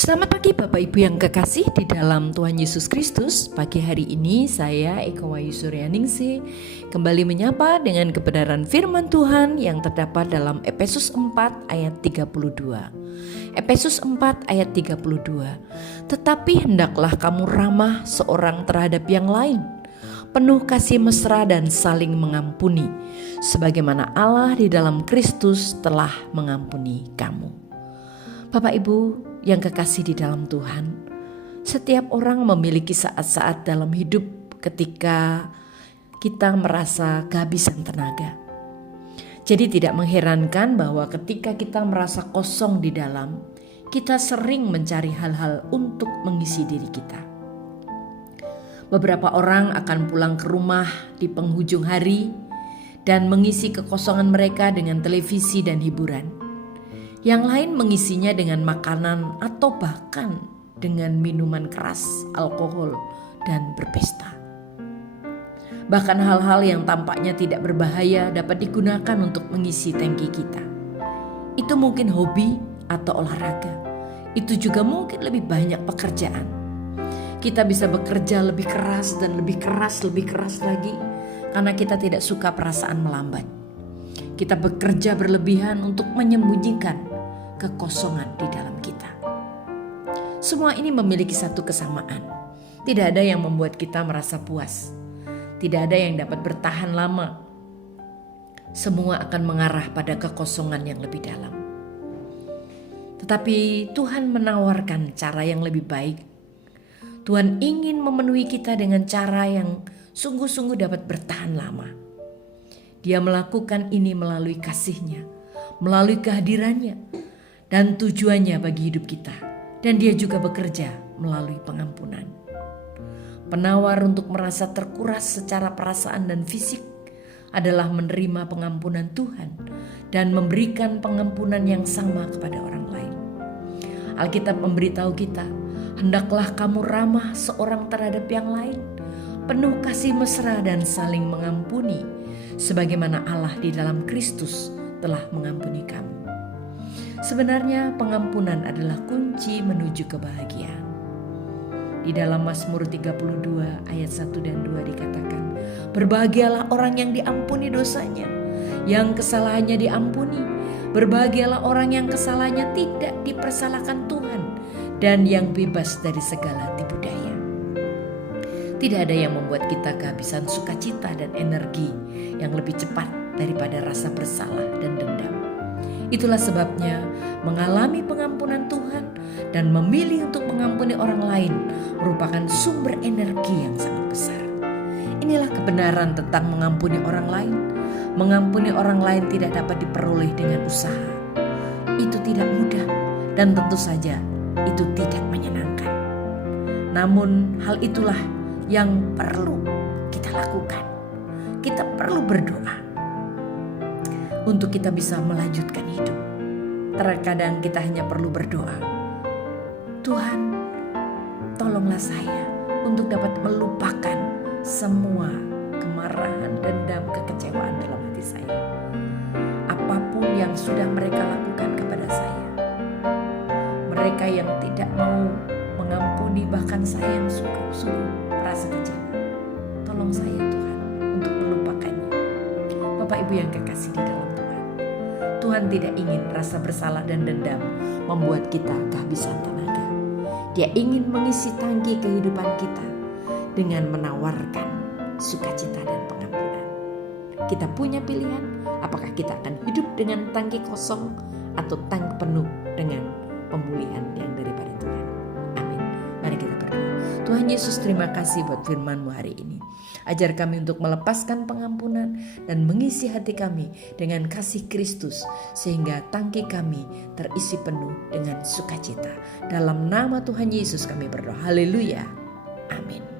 Selamat pagi Bapak Ibu yang kekasih di dalam Tuhan Yesus Kristus. Pagi hari ini saya Eka Wayu Suryaningsih kembali menyapa dengan kebenaran firman Tuhan yang terdapat dalam Efesus 4 ayat 32. Efesus 4 ayat 32. Tetapi hendaklah kamu ramah seorang terhadap yang lain, penuh kasih mesra dan saling mengampuni, sebagaimana Allah di dalam Kristus telah mengampuni kamu. Bapak Ibu yang kekasih di dalam Tuhan, setiap orang memiliki saat-saat dalam hidup ketika kita merasa kehabisan tenaga. Jadi tidak mengherankan bahwa ketika kita merasa kosong di dalam, kita sering mencari hal-hal untuk mengisi diri kita. Beberapa orang akan pulang ke rumah di penghujung hari dan mengisi kekosongan mereka dengan televisi dan hiburan. Yang lain mengisinya dengan makanan atau bahkan dengan minuman keras, alkohol, dan berpesta. Bahkan hal-hal yang tampaknya tidak berbahaya dapat digunakan untuk mengisi tangki kita. Itu mungkin hobi atau olahraga. Itu juga mungkin lebih banyak pekerjaan. Kita bisa bekerja lebih keras dan lebih keras lagi karena kita tidak suka perasaan melambat. Kita bekerja berlebihan untuk menyembunyikan kekosongan di dalam kita. Semua ini memiliki satu kesamaan. Tidak ada yang membuat kita merasa puas. Tidak ada yang dapat bertahan lama. Semua akan mengarah pada kekosongan yang lebih dalam. Tetapi Tuhan menawarkan cara yang lebih baik. Tuhan ingin memenuhi kita dengan cara yang sungguh-sungguh dapat bertahan lama. Dia melakukan ini melalui kasih-Nya, melalui kehadirannya, dan tujuannya bagi hidup kita. Dan dia juga bekerja melalui pengampunan. Penawar untuk merasa terkuras secara perasaan dan fisik adalah menerima pengampunan Tuhan dan memberikan pengampunan yang sama kepada orang lain. Alkitab memberitahu kita, hendaklah kamu ramah seorang terhadap yang lain, penuh kasih mesra dan saling mengampuni, sebagaimana Allah di dalam Kristus telah mengampuni kamu. Sebenarnya pengampunan adalah kunci menuju kebahagiaan. Di dalam Mazmur 32 ayat 1 dan 2 dikatakan, berbahagialah orang yang diampuni dosanya, yang kesalahannya diampuni. Berbahagialah orang yang kesalahannya tidak dipersalahkan Tuhan, dan yang bebas dari segala tipu daya. Tidak ada yang membuat kita kehabisan sukacita dan energi yang lebih cepat daripada rasa bersalah dan dendam. Itulah sebabnya mengalami pengampunan Tuhan dan memilih untuk mengampuni orang lain merupakan sumber energi yang sangat besar. Inilah kebenaran tentang mengampuni orang lain. Mengampuni orang lain tidak dapat diperoleh dengan usaha. Itu tidak mudah dan tentu saja itu tidak menyenangkan. Namun hal itulah yang perlu kita lakukan. Kita perlu berdoa untuk kita bisa melanjutkan hidup. Terkadang kita hanya perlu berdoa, Tuhan, tolonglah saya untuk dapat melupakan semua kemarahan, dendam, kekecewaan dalam hati saya. Apapun yang sudah mereka lakukan kepada saya, mereka yang tidak mau mengampuni, bahkan saya yang sungguh-sungguh merasa kecewa, tolong saya Tuhan untuk melupakannya. Bapak Ibu yang kekasih di dalam Tuhan tidak ingin rasa bersalah dan dendam membuat kita kehabisan tenaga. Dia ingin mengisi tangki kehidupan kita dengan menawarkan sukacita dan pengampunan. Kita punya pilihan, apakah kita akan hidup dengan tangki kosong atau tangki penuh dengan pemulihan yang daripada Tuhan. Amin. Mari kita berdoa. Tuhan Yesus, terima kasih buat firman-Mu hari ini. Ajar kami untuk melepaskan pengampunan dan mengisi hati kami dengan kasih Kristus, sehingga tangki kami terisi penuh dengan sukacita. Dalam nama Tuhan Yesus kami berdoa. Haleluya. Amin.